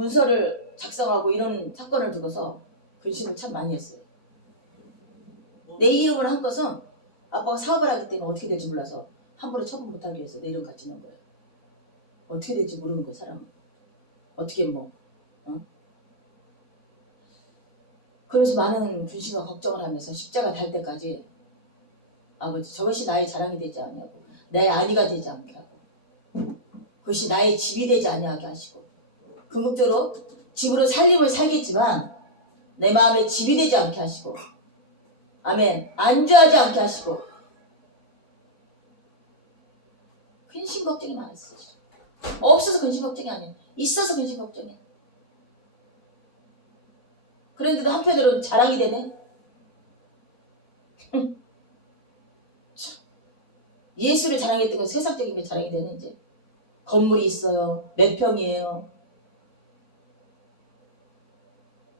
문서를 작성하고 이런 사건을 두고서 근심을 참 많이 했어요. 내 이름을 한 것은 아빠가 사업을 하기 때문에 어떻게 될지 몰라서 함부로 처분 못하기 위해서 내 이름 같이 넣은 거예요. 어떻게 될지 모르는 거예요, 사람은. 어떻게 뭐 그래서 많은 근심과 걱정을 하면서 십자가 달 때까지 아버지 저것이 나의 자랑이 되지 않냐고, 나의 안위가 되지 않게 하고, 그것이 나의 집이 되지 아니하게 하시고, 궁극적으로 집으로 살림을 살겠지만 내 마음에 집이 되지 않게 하시고, 아멘, 안주하지 않게 하시고. 근심 걱정이 많았어요. 없어서 근심 걱정이 아니에요. 있어서 근심 걱정이에요. 그런데도 한편으로는 자랑이 되네. 예수를 자랑했던 건 세상적인 게 자랑이 되네. 이제 건물이 있어요. 몇 평이에요.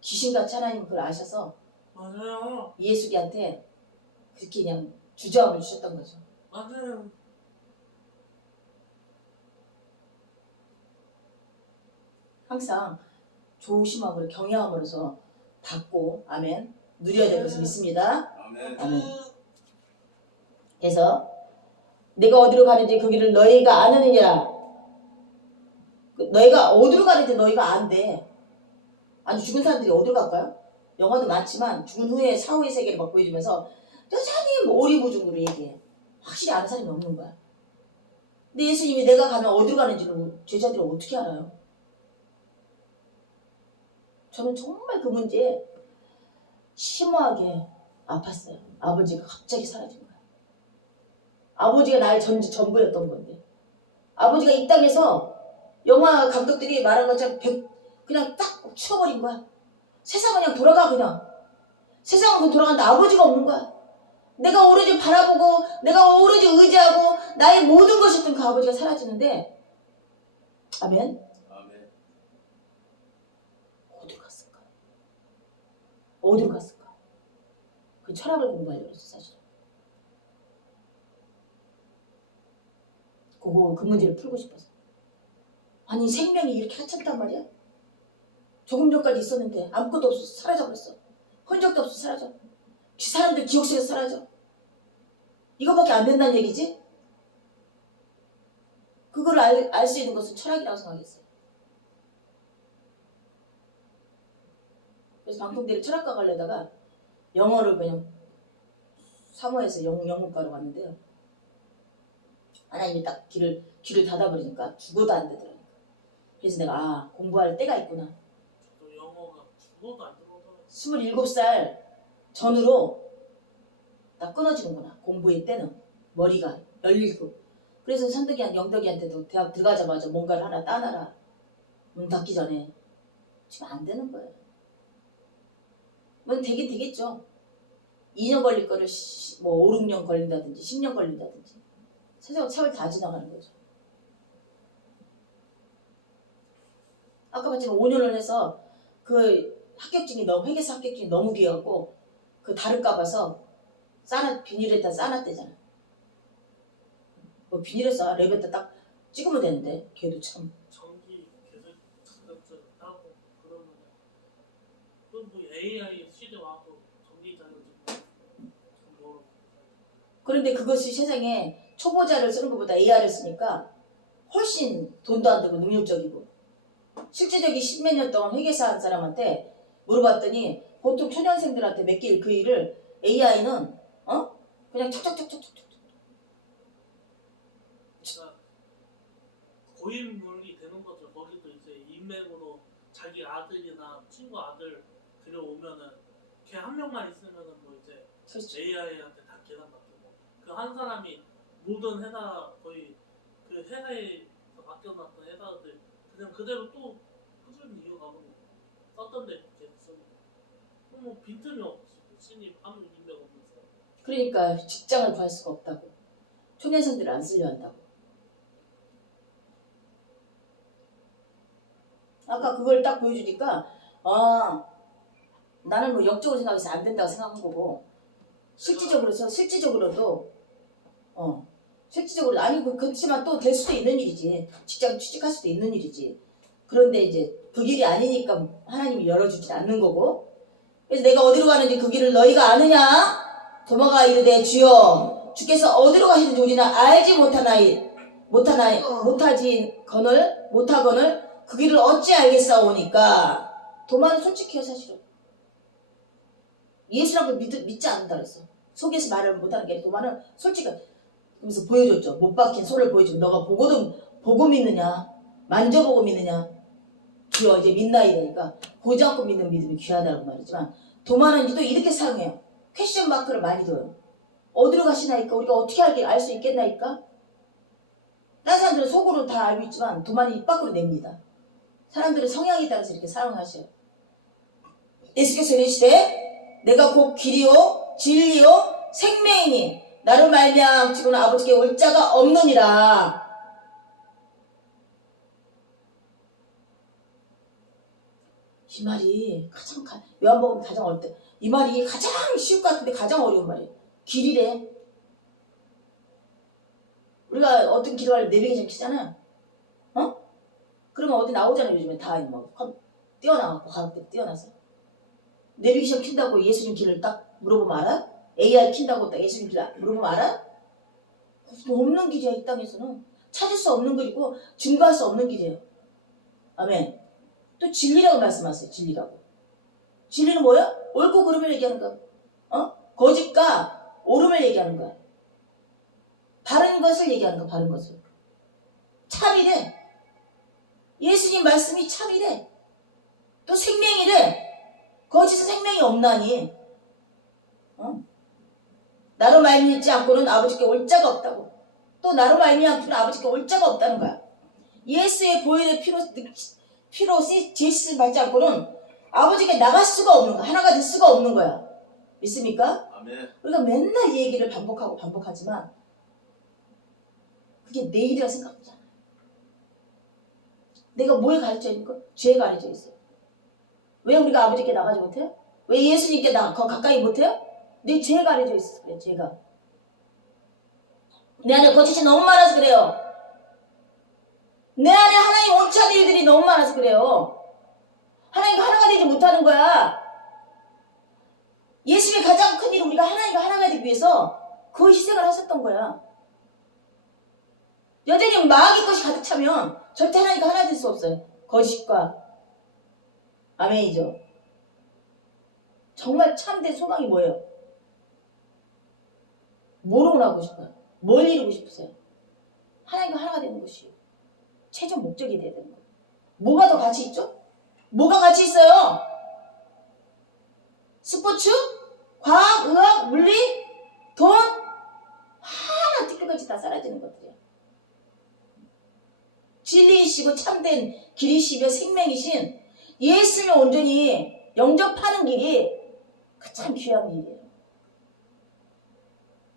귀신같이 하나님은 그걸 아셔서 맞아요. 예수리한테 그렇게 그냥 주저함을 주셨던 거죠. 맞아요. 항상 조심함으로 경외함으로서 받고, 아멘, 누려야 될 것을 믿습니다. 아멘. 아멘. 그래서 내가 어디로 가는지 그 길을 너희가 아느느냐. 너희가 어디로 가는지 너희가 안돼. 아니, 죽은 사람들이 어디로 갈까요? 영화도 많지만 죽은 후에 사후의 세계를 막 보여주면서 여전히 뭐 오리무중으로 얘기해. 확실히 아는 사람이 없는 거야. 근데 예수님이 내가 가면 어디로 가는지를 제자들이 어떻게 알아요? 저는 정말 그 문제에 심오하게 아팠어요. 아버지가 갑자기 사라진 거야. 아버지가 나의 전부였던 건데, 아버지가 이 땅에서 영화 감독들이 말한 것처럼 그냥 딱 치워버린 거야. 세상은 그냥 돌아가. 그냥 세상은 그냥 돌아가는데 아버지가 없는 거야. 내가 오로지 바라보고 내가 오로지 의지하고 나의 모든 것이었던 그 아버지가 사라지는데, 아멘. 아멘. 어디로 갔을까? 어디로 갔을까? 그 철학을 공부하려고 했어, 사실. 그 문제를 풀고 싶어서. 아니, 생명이 이렇게 하찮단 말이야? 조금 전까지 있었는데 아무것도 없어서 사라져버렸어. 흔적도 없어서 사라져. 사람들 기억 속에서 사라져. 이거밖에 안 된다는 얘기지? 그걸 알 수 있는 것은 철학이라고 생각했어요. 그래서 방통대를 철학과 가려다가 영어를 그냥 사모해서 영문과로 갔는데요. 하나님이 딱 귀를 닫아버리니까 죽어도 안 되더라고요. 그래서 내가 공부할 때가 있구나. 저도 영어가 죽어도 안 들어오더라고요. 27살 전후로 딱 끊어지는구나. 공부의 때는 머리가 열리고. 그래서 영덕이한테도 대학 들어가자마자 뭔가를 하나 따놔라. 문 닫기 전에. 지금 안 되는 거예요. 뭐 되긴 되겠죠. 2년 걸릴 거를 뭐 5, 6년 걸린다든지 10년 걸린다든지 세월 다 지나가는 거죠. 아까 봤지만 5년을 해서 그 회계사 합격증이 너무 귀해갖고 그 다를까 봐서 비닐에다 싸놨대잖아. 뭐 비닐에서 랩에다 딱 찍으면 되는데 걔도 참. 전기 계속 자격증 따고 그러면 뭐 AI 시대 와도 전기 자격증 뭐 그런데 그것이 세상에 초보자를 쓰는 것보다 AI를 쓰니까 훨씬 돈도 안 들고 능력적이고. 실제적인 10몇 년 동안 회계사 한 사람한테 물어봤더니 보통 초년생들한테 맡길 그 일을 AI는 그냥 척척척척척. 그러니까 고인물이 되는 거죠. 거기도 이제 인맥으로 자기 아들이나 친구 아들 들여오면은 걔 한 명만 있으면은 뭐 이제 그렇죠. AI한테 다 계산 맡기고 그 한 사람이 모든 회사 거의 그 회사에서 맡겨놨던 회사들 그냥 그대로 또 꾸준히 이어가고 썼던 데 계속 쓰고 뭐 빈틈이 없지. 신입 아무 인맥 없는 사람. 그러니까 직장을 구할 수가 없다고. 초년생들을 안 쓰려 한다고. 아까 그걸 딱 보여주니까 나는 뭐 역적으로 생각해서 안 된다고 생각한 거고, 실질적으로도 아니 그렇지만 또 될 수도 있는 일이지. 직장 취직할 수도 있는 일이지. 그런데 이제 그 길이 아니니까 하나님이 열어주지 않는 거고. 그래서 내가 어디로 가는지 그 길을 너희가 아느냐? 도마가 이르되 주여 주께서 어디로 가시는지 우리는 알지 못하거늘 그 길을 어찌 알겠사오니까. 도마는 솔직해요. 사실은 예수라고 믿지 않는다 그랬어. 속에서 말을 못하는 게 아니라 도마는 솔직해. 그래서 보여줬죠. 못 박힌 손을 보여주고 너가 보고 믿느냐, 만져보고 믿느냐. 주여 이제 믿나이다니까 보지 않고 믿는 믿음이 귀하다고 말이지만, 도마는 또 이렇게 사용해요. 퀘션 마크를 많이 둬요. 어디로 가시나이까? 우리가 어떻게 알 수 있겠나이까? 다른 사람들은 속으로 다 알고 있지만 도마는 입 밖으로 냅니다. 사람들은 성향에 따라서 이렇게 사용하셔요. 예수께서 이르시되 내가 곧 길이요 진리요 생명이니 나로 말미암지고는 아버지께 올 자가 없느니라. 이 말이 요한복음 가장 어려울 때 이 말이 가장 쉬울 것 같은데 가장 어려운 말이에요. 길이래. 우리가 어떤 길을 하려면 내비게이션 키잖아요. 그러면 어디 나오잖아요. 요즘에 다 막 뛰어나갖고 가격대 뛰어나서 내비게이션 킨다고 예수님 길을 딱 물어보면 알아? AR 킨다고 딱 예수님 길 물어보면 알아? 없는 길이야. 이 땅에서는 찾을 수 없는 길이고 증거할 수 없는 길이에요. 아멘. 또 진리라고 말씀하세요. 진리는 뭐야? 옳고 그름을 얘기하는 거야. 거짓과 옳음을 얘기하는 거야. 바른 것을 얘기하는 거야. 바른 것을. 참이래. 예수님 말씀이 참이래. 또 생명이래. 거짓은 생명이 없나니. 나로 말미암지 않고는 아버지께 올 자가 없다고. 또 나로 말미암지는 아버지께 올 자가 없다는 거야. 예수의 보혈의 피로 제시를 받지 않고는 아버지께 나갈 수가 없는 거야. 하나가 될 수가 없는 거야. 믿습니까? 아멘. 우리가 맨날 이 얘기를 반복하지만 그게 내일이라 생각하잖아. 내가 뭘 가르쳐 있는 거? 죄 가르쳐 있어요. 왜 우리가 아버지께 나가지 못해요? 왜 예수님께 가까이 못해요? 내 죄 가르쳐 있어. 그래, 죄가. 내 안에 거짓이 너무 많아서 그래요. 내 안에 하나님 원치 않는 일들이 너무 많아서 그래요. 하나님과 하나가 되지 못하는 거야. 예수님의 가장 큰 일은 우리가 하나님과 하나가 되기 위해서 그 희생을 하셨던 거야. 여전히 마귀 것이 가득 차면 절대 하나님과 하나 될 수 없어요. 거짓과. 아멘이죠. 정말 참된 소망이 뭐예요? 뭐로 나오고 싶어요? 뭘 이루고 싶으세요? 하나님과 하나가 되는 것이 최종 목적이 돼야 되는 거예요. 뭐가 더 가치 있죠? 뭐가 가치 있어요? 스포츠? 과학? 의학? 물리? 돈? 하나 띠끌같이 다 사라지는 것들이에요. 진리이시고 참된 길이시며 생명이신 예수를 온전히 영접하는 길이 참 귀한 길이에요.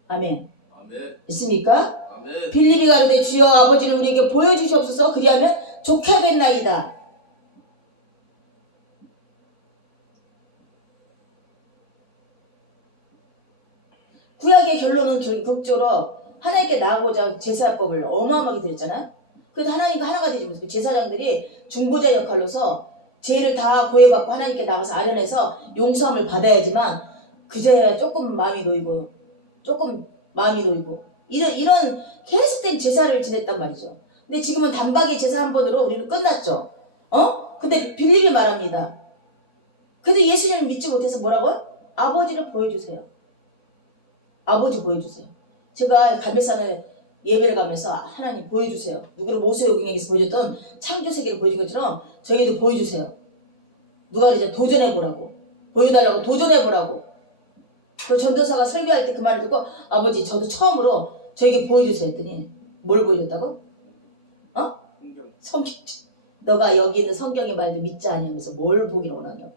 아멘. 아멘. 있습니까? 아멘. 빌립이 가로되 주여 아버지를 우리에게 보여주시옵소서. 그리하면 좋게 하겠나이다. 구약의 결론은 결국적으로 하나님께 나아가고자 제사법을 어마어마하게 드렸잖아요. 그래서 하나님과 하나가 되면서 제사장들이 중보자 역할로서 죄를 다 고해받고 하나님께 나가서 아련해서 용서함을 받아야지만 그제야 조금 마음이 놓이고 이런 계속된 제사를 지냈단 말이죠. 근데 지금은 단박에 제사 한 번으로 우리는 끝났죠. 근데 빌립이 말합니다. 그래도 예수님을 믿지 못해서 뭐라고요? 아버지를 보여주세요. 아버지 보여주세요. 제가 갈매산을 예배를 가면서 하나님 보여주세요. 누구를 모세오경에서 보여줬던 창조세계를 보여준 것처럼 저희도 보여주세요. 누가 이제 도전해보라고. 보여달라고 도전해보라고. 그 전도사가 설교할 때 그 말을 듣고 아버지 저도 처음으로 저에게 보여주세요 했더니 뭘 보여줬다고? 성경. 너가 여기 있는 성경의 말도 믿지 않으면서 뭘 보기를 원하냐고.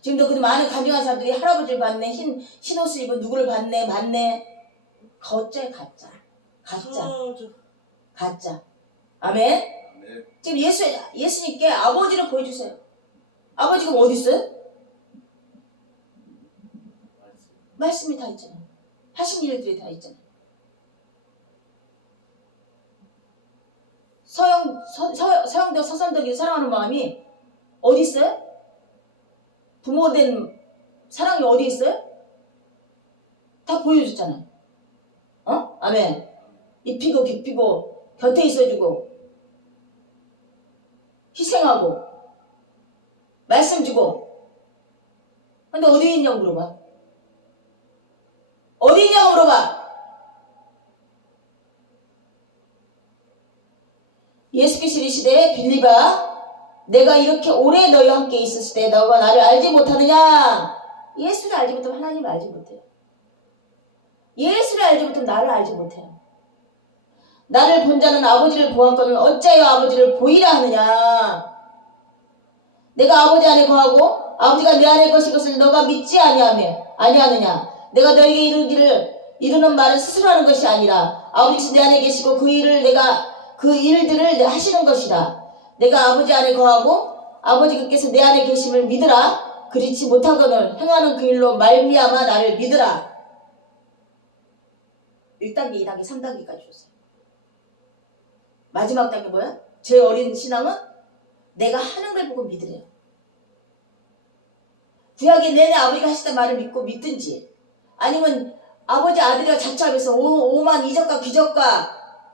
지금도 그 많은 간증한 사람들이 할아버지를 봤네, 흰 옷을 입은 누구를 봤네. 거짜에 가짜. 아멘. 아멘. 지금 예수님께 아버지를 보여주세요. 아버지가 어디 있어요? 말씀이 다 있잖아요. 하신 일들이 다 있잖아요. 서영덕 서선덕이 사랑하는 마음이 어디 있어요? 부모 된 사랑이 어디 있어요? 다 보여줬잖아. 어? 아멘. 입히고 깊히고 곁에 있어주고 희생하고 말씀 주고. 근데 어디 있냐고 물어봐. 어디 있냐고 물어봐. 예수께서 이르시되 빌리바 내가 이렇게 오래 너희와 함께 있었을 때 너가 나를 알지 못하느냐. 예수를 알지 못하면 하나님을 알지 못해요. 예수를 알지 못하면 나를 알지 못해요. 나를 본 자는 아버지를 보았거늘 어찌하여 아버지를 보이라 하느냐. 내가 아버지 안에 거하고 아버지가 내 안에 거신 것을 너가 믿지 아니하느냐. 내가 너에게 이루는 말을 스스로 하는 것이 아니라 아버지께서 내 안에 계시고 그 일들을 하시는 것이다. 내가 아버지 안에 거하고 아버지께서 내 안에 계심을 믿으라. 그렇지 못하거늘 행하는 그 일로 말미암아 나를 믿으라. 1단계, 2단계, 3단계까지 줬어요. 마지막 단계 뭐야? 제 어린 신앙은 내가 하는 걸 보고 믿으래요. 구약에 내내 아버지가 하시던 말을 믿고 믿든지, 아니면 아버지 아들이가 자처하면서 오만 이적과 기적과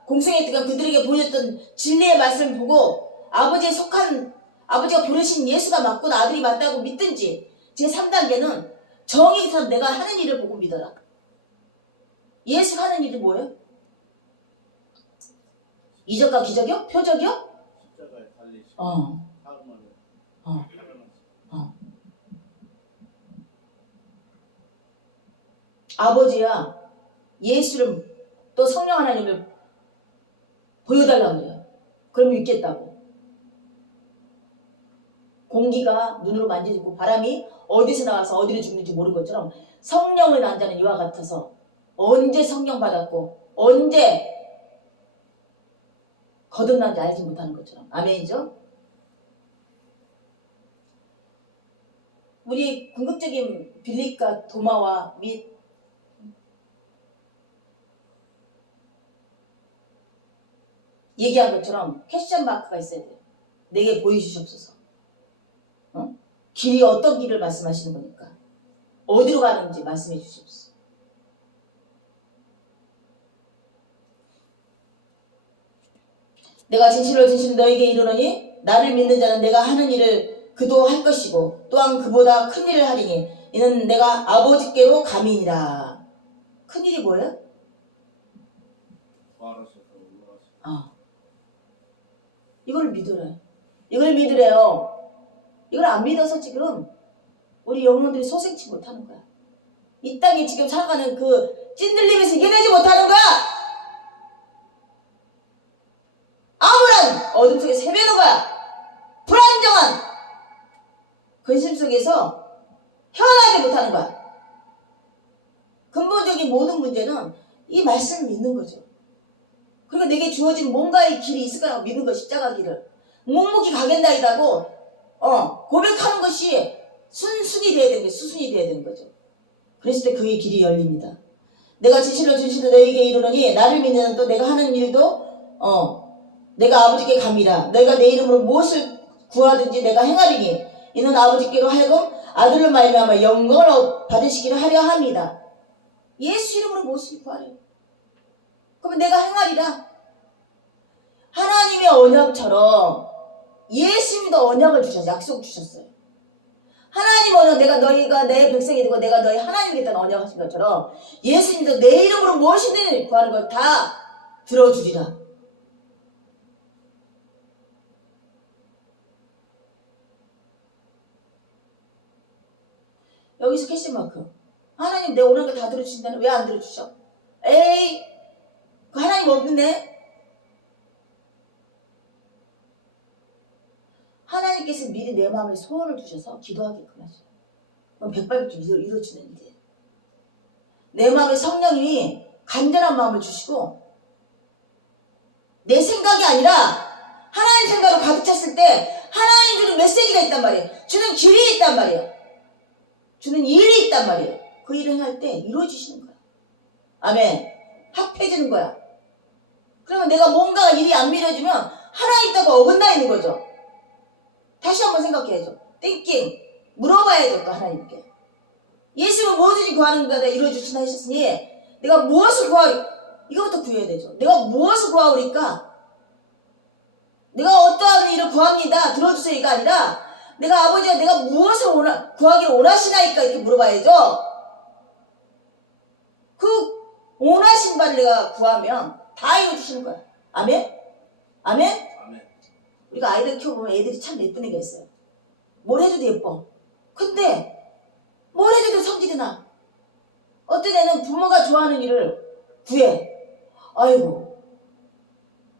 공생했던 그들에게 보여줬던 진리의 말씀을 보고 아버지가 부르신 예수가 맞구나, 아들이 맞다고 믿든지. 제 3단계는 정의선 내가 하는 일을 보고 믿어라. 예수가 하는 일이 뭐예요? 이적과 기적이요? 표적이요? 십자가에 달리시고 사흘 아버지야 예수를 또 성령 하나님을 보여달라고 그래요. 그럼 믿겠다고. 공기가 눈으로 만져지고 바람이 어디서 나와서 어디로 죽는지 모르는 것처럼 성령을 난 자는 이와 같아서 언제 성령 받았고 언제 거듭난지 알지 못하는 것처럼. 아멘이죠? 우리 궁극적인 빌립과 도마와 및 얘기한 것처럼 퀘스천 마크가 있어야 돼요. 내게 보여주시옵소서. 어? 길이 어떤 길을 말씀하시는 거니까 어디로 가는지 말씀해 주시옵소서. 내가 진실로 너에게 이르노니 나를 믿는 자는 내가 하는 일을 그도 할 것이고 또한 그보다 큰 일을 하리니 이는 내가 아버지께로 감이니라. 큰 일이 뭐예요? 이걸 믿으래. 이걸 믿으래요. 이걸 안 믿어서 지금 우리 영혼들이 소생치 못하는 거야. 이 땅에 지금 살아가는 그 찐들림에서 이겨내지 못하는 거야. 암울한 어둠 속에 세배는 거야. 불안정한 근심 속에서 헤어나지 못하는 거야. 근본적인 모든 문제는 이 말씀을 믿는 거죠. 그리고 내게 주어진 뭔가의 길이 있을 거라고 믿는 거, 십자가 길을. 묵묵히 가겠나이다고 고백하는 것이 순순히 돼야 되는 거예요. 수순이 돼야 되는 거죠. 그랬을 때 그의 길이 열립니다. 내가 진실로 너에게 이르노니 나를 믿는 또 내가 하는 일도 내가 아버지께 감이라. 너희가 내 이름으로 무엇을 구하든지 내가 행하리니 이는 아버지께로 하여금 아들로 말미암아 영광을 받으시기를 하려 합니다. 예수 이름으로 무엇을 구하래요? 그러면 내가 행하리라. 하나님의 언약처럼 예수님도 언약을 주셨어요. 약속 주셨어요. 하나님 언약, 너희가 내 백성이 되고 내가 너희 하나님이겠다는 언약하신 것처럼 예수님도 내 이름으로 무엇이든 구하는 걸 다 들어주리라. 여기서 캐시마크. 하나님 내 원하는 거 다 들어주신다는 왜 안 들어주셔? 에이, 그 하나님 없는데? 하나님께서 미리 내 마음에 소원을 주셔서 기도하게끔 하셔요. 그럼 백발백중 이루어지는 일이에요. 내 마음에 성령님이 간절한 마음을 주시고 내 생각이 아니라 하나님 생각으로 가득 찼을 때 하나님 주는 메시지가 있단 말이에요. 주는 길이 있단 말이에요. 주는 일이 있단 말이에요. 그 일을 행할 때 이루어지시는 거야. 아멘. 합해지는 거야. 그러면 내가 뭔가 일이 안 밀어지면 하나님 있다고 어긋나 있는 거죠. 다시 한번 생각해야죠. 띵킹. 물어봐야죠. 또 하나님께. 예수님은 무엇을 구하는 것가 이루어주시나 하셨으니 내가 무엇을 이거부터 구해야 되죠. 내가 무엇을 구하오리까? 내가 어떠한 일을 구합니다. 들어주세요가 아니라 내가 아버지가 내가 무엇을 구하기를 원하시나이까 이렇게 물어봐야죠. 그 원하신 바를 내가 구하면 다 이루어주시는 거야. 아멘? 아멘? 아멘. 우리가 아이들 키워보면 애들이 참 예쁜 애가 있어요. 뭘 해줘도 예뻐. 근데 뭘 해줘도 성질이 나. 어떤 애는 부모가 좋아하는 일을 구해. 아이고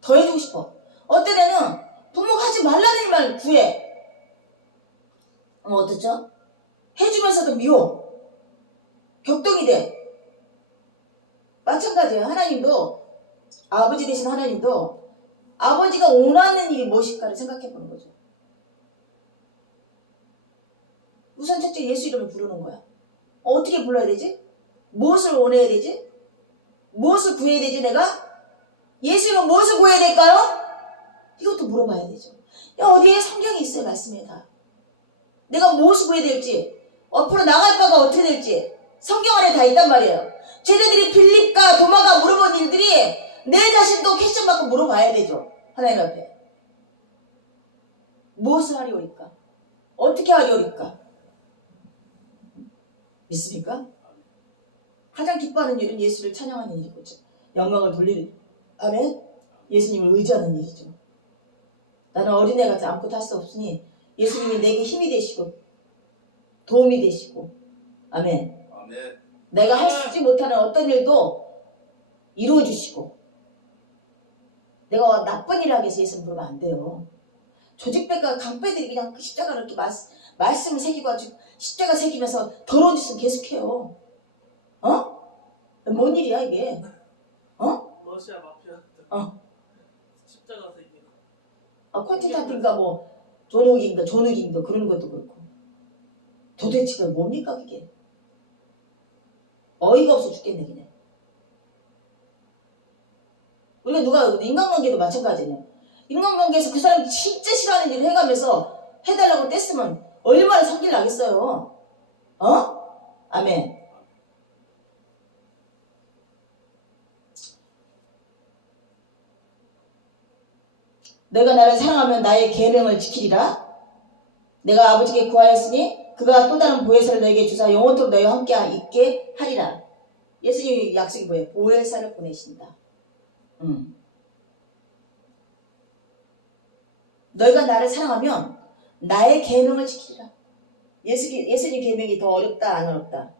더 해주고 싶어. 어떤 애는 부모가 하지 말라는 일만 구해. 어떻죠? 해주면서도 미워. 격동이 돼. 마찬가지예요. 하나님도 아버지 되신 하나님도 아버지가 원하는 일이 무엇일까를 생각해 보는 거죠. 우선 첫째 예수 이름을 부르는 거야. 어떻게 불러야 되지? 무엇을 원해야 되지? 무엇을 구해야 되지 내가? 예수 이름 무엇을 구해야 될까요? 이것도 물어봐야 되죠. 어디에 성경이 있어요. 말씀에 다. 내가 무엇을 구해야 될지 앞으로 나갈 바가 어떻게 될지 성경 안에 다 있단 말이에요. 쟤네들이 빌립과 도마가 물어본 일들이 내 자신도 퀘스천 받고 물어봐야 되죠. 하나님 앞에. 무엇을 하리오리까? 어떻게 하리오리까? 믿습니까? 가장 기뻐하는 일은 예수를 찬양하는 일이고 영광을 돌리는 아멘? 예수님을 의지하는 일이죠. 나는 어린애같이 아무것도 할 수 없으니 예수님이 내게 힘이 되시고 도움이 되시고 아멘. 아멘. 내가 할 수 못하는 어떤 일도 이루어주시고 내가 나쁜 일을 하기 위해서 예수님 부르면 안 돼요. 조직배가 강배들이 그냥 그 십자가를 이렇게 말씀을 새기고 아주 십자가 새기면서 더러운 짓은 계속해요. 뭔 일이야 이게? 러시아 마피아. 십자가 새기는. 콘틴타인가 뭐 존욱인가 그런 것도 그렇고 도대체 뭡니까 그게? 어이가 없어 죽겠네 그냥. 우리가 인간관계도 마찬가지네. 인간관계에서 그 사람이 진짜 싫어하는 일을 해가면서 해달라고 뗐으면 얼마나 성질 나겠어요. 아멘. 내가 나를 사랑하면 나의 계명을 지키리라. 내가 아버지께 구하였으니 그가 또 다른 보혜사를 너에게 주사 영원토록 너희와 함께 있게 하리라. 예수님의 약속이 뭐예요? 보혜사를 보내신다. 너희가 나를 사랑하면 나의 계명을 지키리라. 예수님 계명이 더 어렵다 안 어렵다?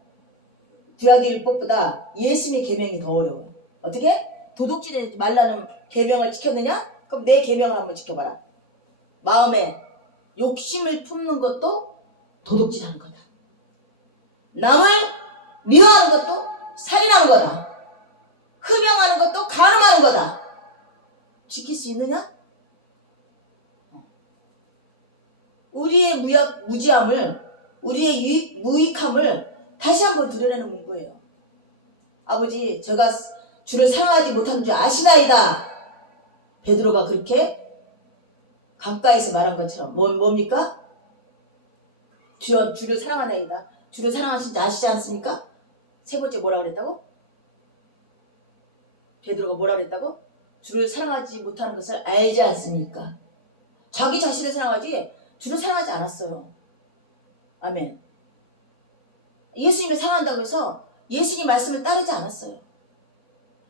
구약 율법보다 예수님의 계명이 더 어려워요. 어떻게? 도둑질하지 말라는 계명을 지켰느냐? 그럼 내 계명을 한번 지켜봐라. 마음에 욕심을 품는 것도 도둑질하는 거다. 남을 미워하는 것도 살인하는 거다. 흠양하는 것도 간음하는 거다. 지킬 수 있느냐? 우리의 무지함을, 우리의 무익함을 다시 한번 드러내는 문구예요. 아버지, 제가 주를 사랑하지 못하는 줄 아시나이다. 베드로가 그렇게 강가에서 말한 것처럼 뭡니까? 주를 사랑하나이다. 주를 사랑하신지 아시지 않습니까? 세 번째 뭐라고 그랬다고? 베드로가 뭐라고 그랬다고? 주를 사랑하지 못하는 것을 알지 않습니까? 자기 자신을 사랑하지 주를 사랑하지 않았어요. 아멘. 예수님을 사랑한다고 해서 예수님 말씀을 따르지 않았어요.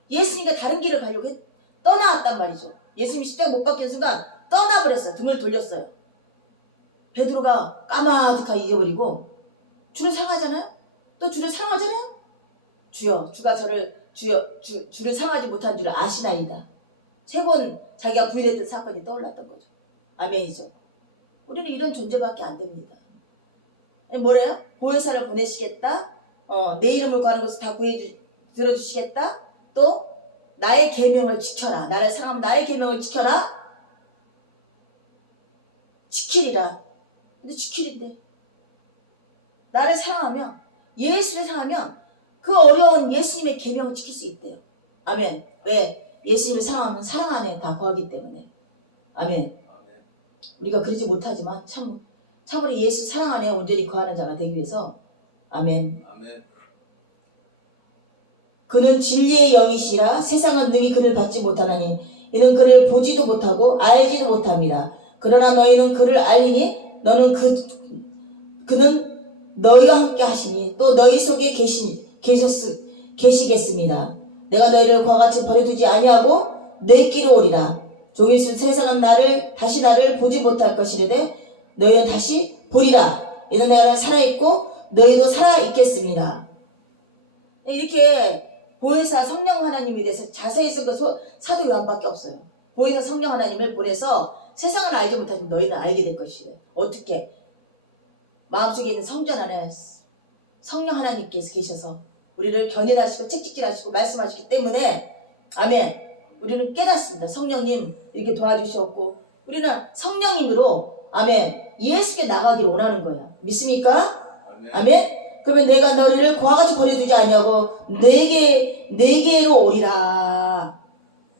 예수님과 다른 길을 가려고 떠나왔단 말이죠. 예수님이 십자가 못 박힌 순간 떠나버렸어요. 등을 돌렸어요. 베드로가 까마득하게 잊어버리고 주를 사랑하잖아요? 또 주를 사랑하잖아요? 주여, 주를 사랑하지 못한 줄을 아시나이다. 세 번 자기가 부인했던 사건이 떠올랐던 거죠. 아멘이죠. 우리는 이런 존재밖에 안 됩니다. 뭐래요? 보혜사를 보내시겠다. 내 이름을 구하는 것을 다 들어주시겠다. 또 나의 계명을 지켜라. 나를 사랑하면 나의 계명을 지켜라. 지키리라. 근데 지키린데 나를 사랑하면 예수를 사랑하면 그 어려운 예수님의 계명을 지킬 수 있대요. 아멘. 왜? 예수님을 사랑하면 사랑 안에 다 거하기 때문에. 아멘. 우리가 그러지 못하지만 참으로 예수 사랑 안에 온전히 거하는 자가 되기 위해서 아멘. 아멘. 그는 진리의 영이시라 세상은 능히 그를 받지 못하나니 이는 그를 보지도 못하고 알지도 못합니다. 그러나 너희는 그를 알리니 너는 그는 너희와 함께 하시니 또 너희 속에 계시겠습니다. 내가 너희를 그와 같이 버려두지 아니하고 내끼로 오리라. 종일순 세상은 다시 나를 보지 못할 것이르되 너희는 다시 보리라. 이는 내가 살아있고 너희도 살아있겠습니다. 이렇게 보혜사 성령 하나님에 대해서 자세히 쓴 건 사도 요한밖에 없어요. 보혜사 성령 하나님을 보내서 세상을 알지 못하지만 너희는 알게 될 것이래. 어떻게? 마음속에 있는 성전 안에 성령 하나님께서 계셔서 우리를 견인하시고 책찍질하시고 말씀하시기 때문에 아멘. 우리는 깨닫습니다. 성령님 이렇게 도와주셨고 우리는 성령님으로 아멘 예수께 나가기를 원하는 거야. 믿습니까? 아멘. 아멘. 그러면 내가 너희를 그와 같이 버려두지 아니하고 내게로 오리라.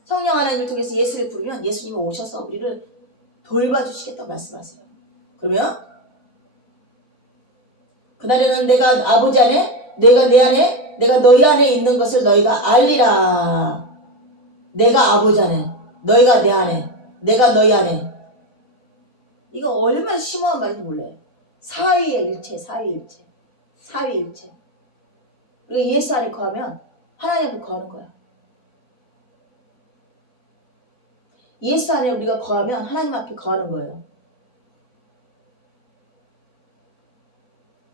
성령 하나님을 통해서 예수를 부르면 예수님이 오셔서 우리를 돌봐주시겠다고 말씀하세요. 그러면 그날에는 내가 아버지 안에 내가 내 안에 내가 너희 안에 있는 것을 너희가 알리라. 내가 아버지 안에 너희가 내 안에 내가 너희 안에. 이거 얼마나 심오한 말인지 몰라요. 사위일체. 우리가 예수 안에 거하면 하나님 앞에 거하는 거야. 예수 안에 우리가 거하면 하나님 앞에 거하는 거예요.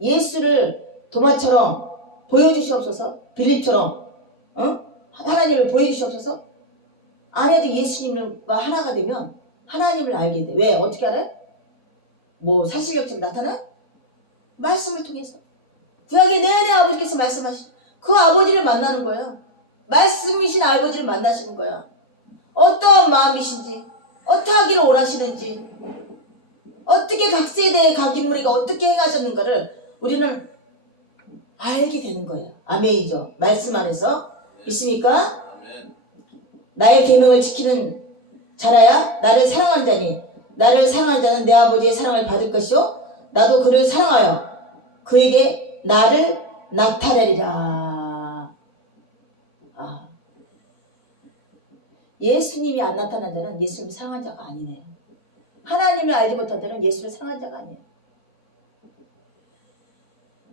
예수를 도마처럼 보여주시옵소서. 빌립처럼 하나님을 보여주시옵소서. 안에도 예수님과 하나가 되면 하나님을 알게 돼. 왜? 어떻게 알아요? 뭐 사실적으로 나타나? 말씀을 통해서. 구약의 내내 아버지께서 말씀하신 그 아버지를 만나는 거예요. 말씀이신 아버지를 만나시는 거야. 어떠한 마음이신지, 어떻게 하기를 원하시는지, 어떻게 각 세대의 각 인물이가 어떻게 행하셨는가를 우리는 알게 되는 거예요. 아멘이죠. 말씀 안에서. 있습니까? 아멘. 나의 계명을 지키는 자라야 나를 사랑하는 자니 나를 사랑하는 자는 내 아버지의 사랑을 받을 것이요 나도 그를 사랑하여 그에게 나를 나타내리라. 예수님이 안 나타난 자는 예수님을 사랑한 자가 아니네요. 하나님을 알지 못한 자는 예수를 사랑한 자가 아니에요.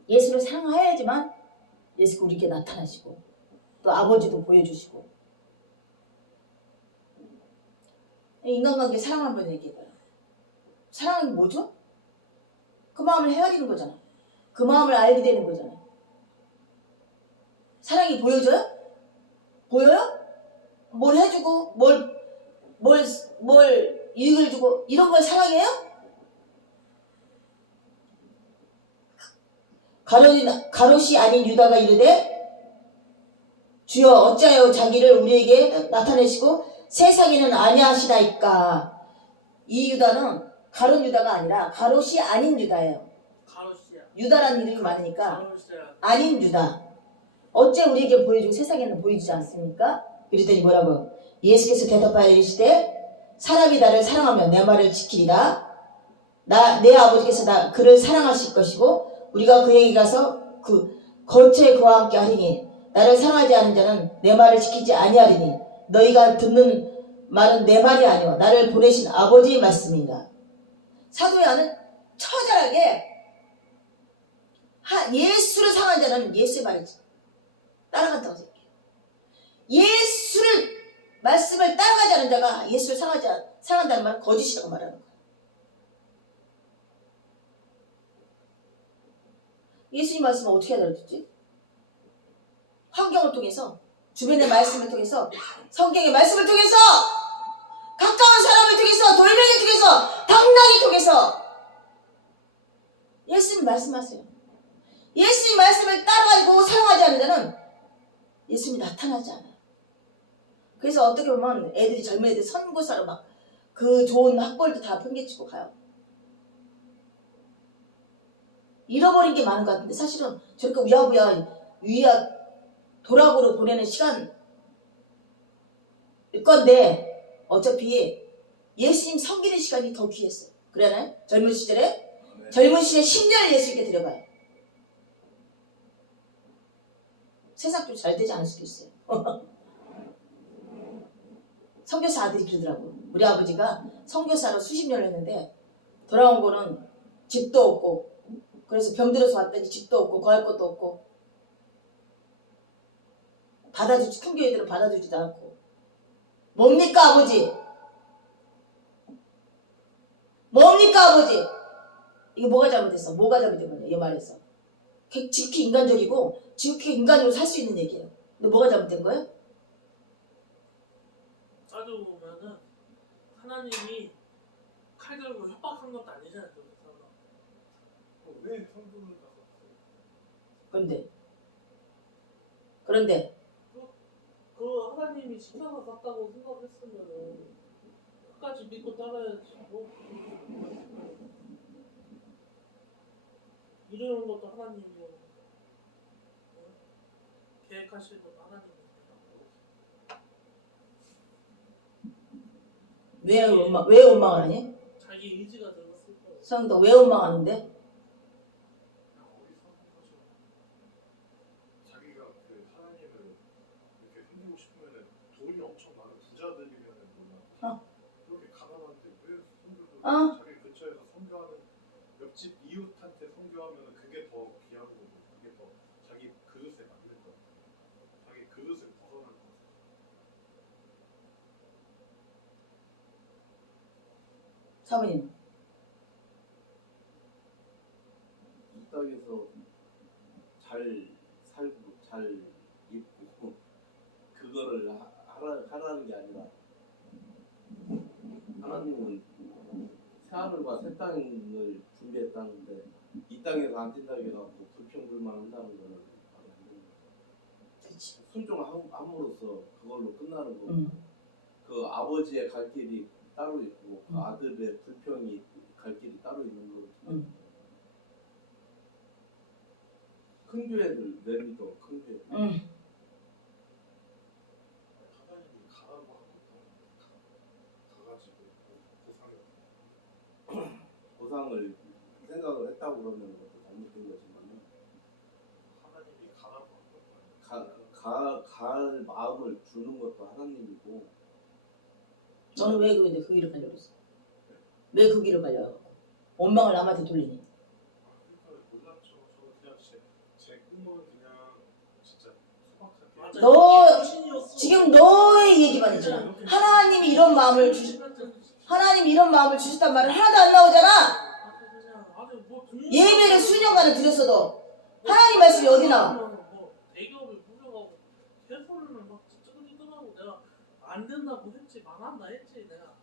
예수를 사랑해야지만 예수가 우리에게 나타나시고 또 아버지도 보여주시고. 인간관계 사랑 한번 얘기해봐요. 사랑이 뭐죠? 그 마음을 헤아리는 거잖아. 그 마음을 알게 되는 거잖아. 사랑이 보여져요? 보여요? 뭘 해주고 뭘 이익을 주고 이런 걸 사랑해요? 가롯이 아닌 유다가 이르되 주여 어찌하여 자기를 우리에게 나타내시고 세상에는 아니하시나이까. 이 유다는 가롯 유다가 아니라 가롯이 아닌 유다예요. 가로시야. 유다라는 이름이 많으니까 가로시야. 아닌 유다. 어째 우리에게 보여주고 세상에는 보여주지 않습니까? 그랬더니 뭐라고? 예수께서 대답하여 이르시되 사람이 나를 사랑하면 내 말을 지키리라. 내 아버지께서 그를 사랑하실 것이고 우리가 그에게 가서 그 거처에 그와 함께 하리니 나를 사랑하지 않은 자는 내 말을 지키지 아니하리니 너희가 듣는 말은 내 말이 아니오 나를 보내신 아버지의 말씀입니다. 사도 요한은 처절하게 예수를 사랑하는 자는 예수의 말을 따라간다고 생각해요. 예수를 말씀을 따라가지 않은 자가 예수를 사랑한다는 말은 거짓이라고 말하는 거예요. 예수님 말씀을 어떻게 알아듣지? 환경을 통해서, 주변의 말씀을 통해서, 성경의 말씀을 통해서, 가까운 사람을 통해서, 돌멩이를 통해서, 당나귀 통해서 예수님 말씀하세요. 예수님 말씀을 따라가고 사랑하지 않는 자는 예수님이 나타나지 않아요. 그래서 어떻게 보면 젊은 애들 선고사로 막 그 좋은 학벌도 다 팽개치고 가요. 잃어버린 게 많은 것 같은데 사실은 저렇게 우야부야 도락으로 보내는 시간일 건데 어차피 예수님 섬기는 시간이 더 귀했어요. 그러나요? 젊은 시절에? 네. 젊은 시절에 10년을 예수님께 드려봐요. 세상 좀 잘 되지 않을 수도 있어요. 선교사 아들이 그러더라고. 우리 아버지가 선교사로 수십 년을 했는데 돌아온 거는 집도 없고, 그래서 병들어서 왔더니 집도 없고 거할 것도 없고, 받아주지, 큰 교회들은 받아주지도 않고. 뭡니까 아버지? 뭡니까 아버지? 이거 뭐가 잘못했어? 뭐가 잘못된 거냐 이 말에서. 지극히 인간적이고 지극히 인간으로 살 수 있는 얘기예요. 근데 뭐가 잘못된 거예요? 따져보면은 하나님이 칼 들고 협박한 것도 아니잖아요. 왜 성도를 가서 그런데 그 하나님이 십자가 같다고 생각했으면은 끝까지 믿고 따라야지. 뭐 이러는 것도 하나님이고 계획하시는 것도 하나님이고. 왜 원망을 하니? 자기 의지가 들었을 거예요. 성도 왜 원망하는데? 그냥 어리석은 거죠. 자기가 그 하나님을 이렇게 섬기고 싶으면은 돈이 엄청 많은 부자들이면은 몰라. 그렇게 가난한데 왜 성도를 자기 근처에서 선교하는 옆집 이웃한테 선교하면은 그게 더 귀하고 그게 더 자기 그릇에 맞는 거. 자기 그릇을 벗어날 거. 사모님. 이 땅에서 잘 살고 잘 입고 그거를 하라는 게 아니라 하나님은 새하늘과 새 땅을 준비했다는데 이 땅에서 안 된다고 해갖고 불평불만한다는 거는 말이 안 되는 거예요. 순종함으로써 그걸로 끝나는 거고 그 아버지의 갈 길이 따로 있고 그 아들의 불평이 갈 길이 따로 있는 거거든요. 큰 교회들 왜 믿어? 큰 교회. 하나님이 가라고 한 것도 가가지고 보상을 생각을 했다고 그러면 그것도 잘못된 거지만 하나님이 가라고 한 것도 아니고 갈 마음을 주는 것도 하나님이고. 너는 왜 그 길을 가려고 했어? 왜 그 길을 가려고? 원망을 남한테 돌리니? 그러니까 몰랐죠. 저는 그냥 제 꿈은 그냥 진짜 소박하게. 맞아, 너 이게 정신이었어. 지금 너의 얘기만 했잖아. 하나님이 이런 마음을 주셨단 말은 하나도 안 나오잖아. 예배를 수년간을 드렸어도 하나님 말씀이 어디 나와? 뭐 대기업을 부려가고 개소리를 막 찌끄리더라고. 내가 안 된다고 했지, 망한다 했지 내가.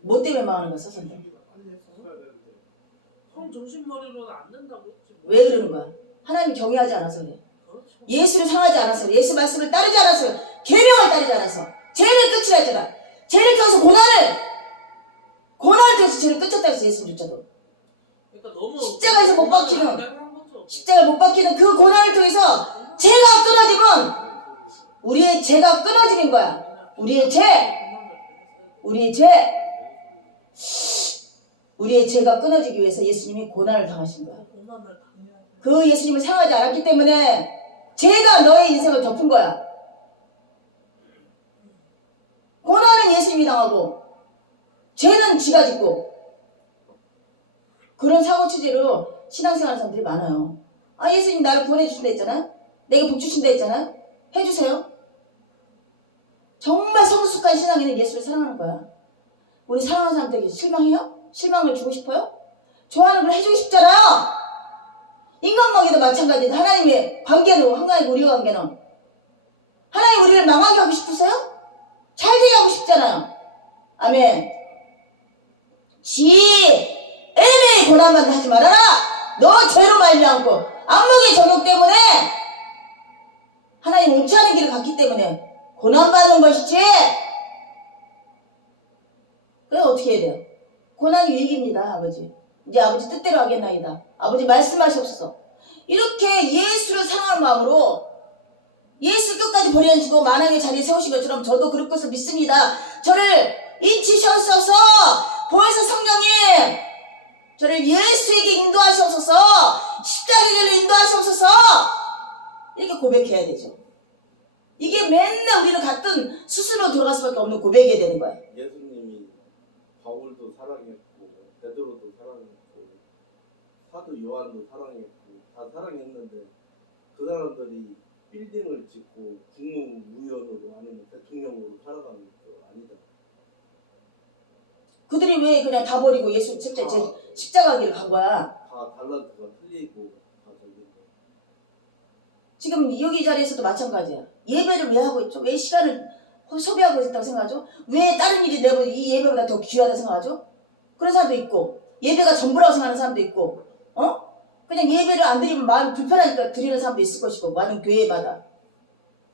뭐 때문에 망하는 거야 서선들? 빨리 했었어야 되는데. 형 정신머리로는 안 된다고 했지. 뭐. 왜 그러는 거야? 하나님이 경외하지 않아서 그래. 그렇죠. 예수를 상하지 않아서 그래. 예수 말씀을 따르지 않아서 그래. 계명을 따르지 않아서. 죄를 끝이라 했잖아. 죄를 껴서 고난을 통해서 죄를 끝쳤다 했어 예수님조차도. 그러니까 너무 십자가에서 못 박히는 거죠. 십자가에 못 박히는 그 고난을 통해서 죄가 끊어지면 우리의 죄가 끊어지는 거야. 우리의 죄가 끊어지기 위해서 예수님이 고난을 당하신 거야. 그 예수님을 사랑하지 않았기 때문에 죄가 너의 인생을 덮은 거야. 고난은 예수님이 당하고 죄는 지가 짓고. 그런 사고 체제로 신앙생활하는 사람들이 많아요. 아, 예수님 나를 구원해주신다 했잖아. 내게 복 주신다 했잖아. 해주세요. 정말 성숙한 신앙인은 예수를 사랑하는 거야. 우리 사랑하는 사람들에게 실망해요? 실망을 주고 싶어요? 좋아하는 걸 해주고 싶잖아요. 인간관계도 마찬가지인데 하나님의 관계도 하나님 우리와 관계는 하나님 우리를 망하게 하고 싶으세요? 잘 되게 하고 싶잖아요. 아멘. 애매히 고난만 하지 말아라. 너 죄로 말미암고 안목의 정욕 때문에 하나님 옳지 않은 길을 갔기 때문에 고난받는 것이지. 그래 어떻게 해야 돼요? 고난이 위기입니다 아버지. 이제 아버지 뜻대로 하겠나이다. 아버지 말씀하시옵소서. 이렇게 예수를 사랑하는 마음으로 예수 끝까지 버려주고 만왕의 자리에 세우신 것처럼 저도 그럴 것을 믿습니다. 저를 인치셨어서 보혜사 성령님 저를 예수에게 인도하시옵소서, 십자가의 길로 인도하시옵소서, 이렇게 고백해야 되죠. 이게 맨날 우리는 같은 스스로 돌아갈 수밖에 없는 고백이 되는 거예요. 예수님이 바울도 사랑했고 베드로도 사랑했고 사도 요한도 사랑했고 다 사랑했는데 그 사람들이 빌딩을 짓고 국무위원으로 아니면 대통령으로 살아가는 거 아니잖아. 그들이 왜 그냥 다 버리고 예수 십자가 길을 간 거야? 다 달란트가 틀리고 다 저기. 지금 여기 자리에서도 마찬가지야. 예배를 왜 하고 있죠? 왜 시간을 소비하고 있다고 생각하죠? 왜 다른 일이 내가 이 예배보다 더 귀하다고 생각하죠? 그런 사람도 있고, 예배가 전부라고 생각하는 사람도 있고, 그냥 예배를 안 드리면 마음이 불편하니까 드리는 사람도 있을 것이고, 많은 교회마다.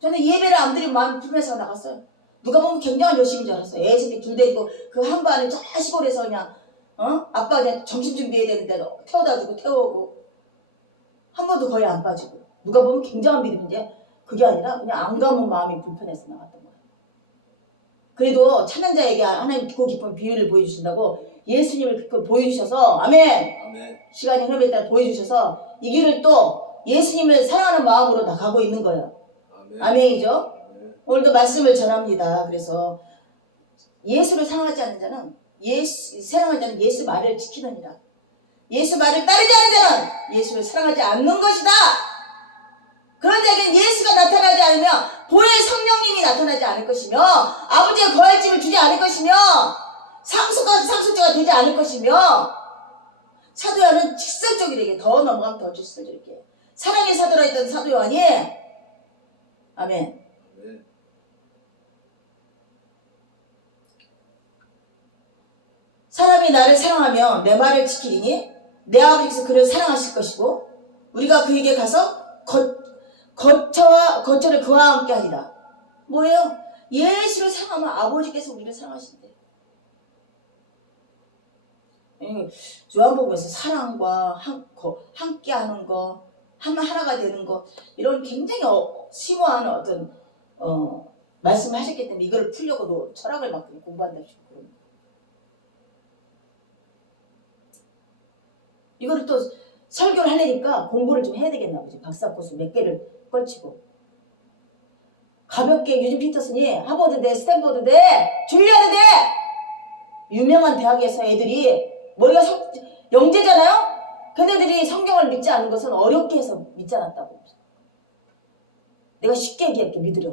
저는 예배를 안 드리면 마음이 불편해서 나갔어요. 누가 보면 굉장한 열심인 줄 알았어요. 애 새끼 둘 데리고 그 한부 안에 저 시골에서 그냥, 아빠 그냥 점심 준비해야 되는데 태워다 주고 태우고, 한 번도 거의 안 빠지고. 누가 보면 굉장한 믿음인데, 그게 아니라 그냥 안 가면 마음이 불편해서 나갔던 거예요. 그래도 찬양자에게 하나님 크고 깊은 비밀을 보여주신다고 예수님을 보여주셔서, 아멘! 아멘. 시간이 흐름에 따라 보여주셔서 이 길을 또 예수님을 사랑하는 마음으로 나가고 있는 거예요. 아멘. 아멘이죠? 아멘. 오늘도 말씀을 전합니다. 그래서 예수를 사랑하지 않는 자는 사랑하지 않는 예수 말을 지키느니라. 예수 말을 따르지 않는 자는 예수를 사랑하지 않는 것이다. 그런 자에게는 예수가 나타나지 않으며 보혜 성령님이 나타나지 않을 것이며 아버지가 거할 집을 주지 않을 것이며 상속자가 되지 않을 것이며 사도 요한은 직설적이게 더 넘어가면 더 직설적이게 사랑의 사도라 했던 사도 요한이 아멘. 아멘. 사람이 나를 사랑하며 내 말을 지키리니 내 아버지께서 그를 사랑하실 것이고 우리가 그에게 가서 거처를 그와 함께 하리라. 뭐예요? 예수를 사랑하면 아버지께서 우리를 사랑하신대. 요한복음에서 사랑과 함께하는 거, 하나가 되는 거 이런 굉장히 심오한 어떤 말씀을 하셨기 때문에 이거를 풀려고도 철학을 막 공부한다시고 그럽니다. 이거를 또 설교를 하려니까 공부를 좀 해야 되겠나 보지. 박사 코스 몇 개를 걸치고 가볍게 유진 피터슨이 하버드대, 스탠퍼드대, 줄리아드대 유명한 대학에서 애들이 머리가 영재잖아요? 걔네들이 성경을 믿지 않는 것은 어렵게 해서 믿지 않았다고. 내가 쉽게 얘기할게 믿으려.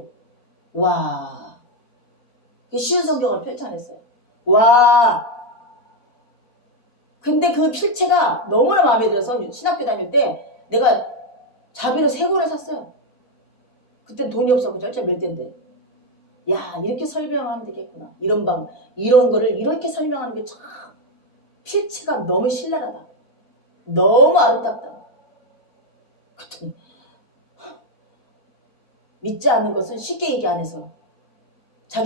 와, 쉬운 성경을 펼쳐냈어요. 와, 근데 그 필체가 너무나 마음에 들어서 신학교 다닐 때 내가 자비로 3권을 샀어요. 그땐 돈이 없어서 절대 몇 대인데. 야, 이렇게 설명하면 되겠구나. 이런 거를 이렇게 설명하는 게 참 필체가 너무 신랄하다. 너무 아름답다. 그랬더니 믿지 않는 것은 쉽게 얘기 안 해서